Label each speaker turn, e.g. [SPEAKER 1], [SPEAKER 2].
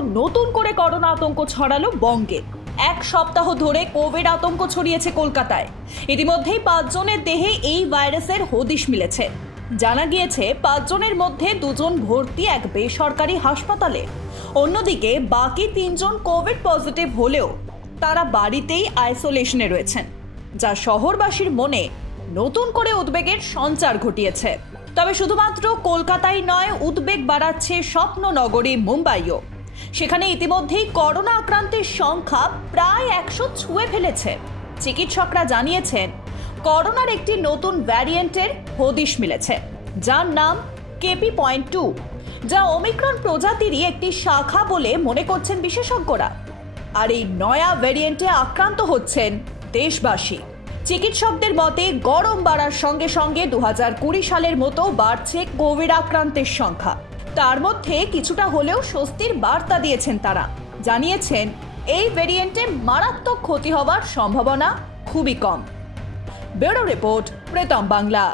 [SPEAKER 1] নতুন করে করোনা আতঙ্ক ছড়ালো বঙ্গে। এক সপ্তাহ ধরে কোভিড আতঙ্ক ছড়িয়েছে কলকাতায়। ইতিমধ্যেই পাঁচজনের দেহে এই ভাইরাসের হদিশ মিলেছে। জানা গিয়েছে, পাঁচজনের মধ্যে দুজন ভর্তি এক বেসরকারি হাসপাতালে। অন্যদিকে, বাকি তিনজন কোভিড পজিটিভ হলেও তারা বাড়িতেই আইসোলেশনে রয়েছেন, যা শহরবাসীর মনে নতুন করে উদ্বেগের সঞ্চার ঘটিয়েছে। তবে শুধুমাত্র কলকাতায় নয়, উদ্বেগ বাড়াচ্ছে স্বপ্ননগরী, মুম্বাইও। সেখানে ইতিমধ্যেই করোনা আক্রান্তের সংখ্যা প্রায় একশো ছুঁয়ে ফেলেছে। চিকিৎসকরা জানিয়েছেন, করোনার একটি নতুন ভ্যারিয়েন্টের হদিশ মিলেছে, যার নাম কেপি পয়েন্ট টু, যা ওমিক্রন প্রজাতিরই একটি শাখা বলে মনে করছেন বিশেষজ্ঞরা। আর এই নয়া ভ্যারিয়েন্টে আক্রান্ত হচ্ছেন দেশবাসী। চিকিৎসকদের মতে, গরম বাড়ার সঙ্গে সঙ্গে দু সালের মতো বাড়ছে কোভিড আক্রান্তের সংখ্যা। তার মধ্যে কিছুটা হলেও স্বস্তির বার্তা দিয়েছেন তারা। জানিয়েছেন, এই ভেরিয়েন্টে মারাত্মক ক্ষতি হওয়ার সম্ভাবনা খুবই কম। Bureau report, Pritam Bangla.